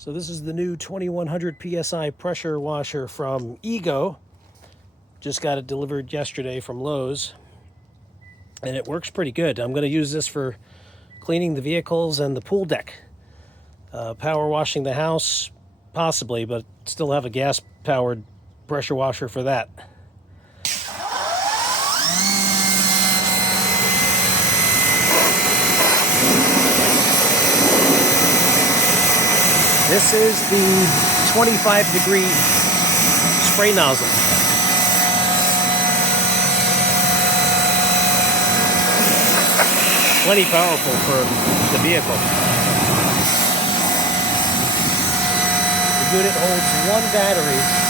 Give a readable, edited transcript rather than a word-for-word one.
So this is the new 2100 PSI pressure washer from Ego. Just got it delivered yesterday from Lowe's. And it works pretty good. I'm going to use this for cleaning the vehicles and the pool deck. Power washing the house, possibly, but still have a gas-powered pressure washer for that. This is the 25-degree spray nozzle. Plenty powerful for the vehicle. The unit holds one battery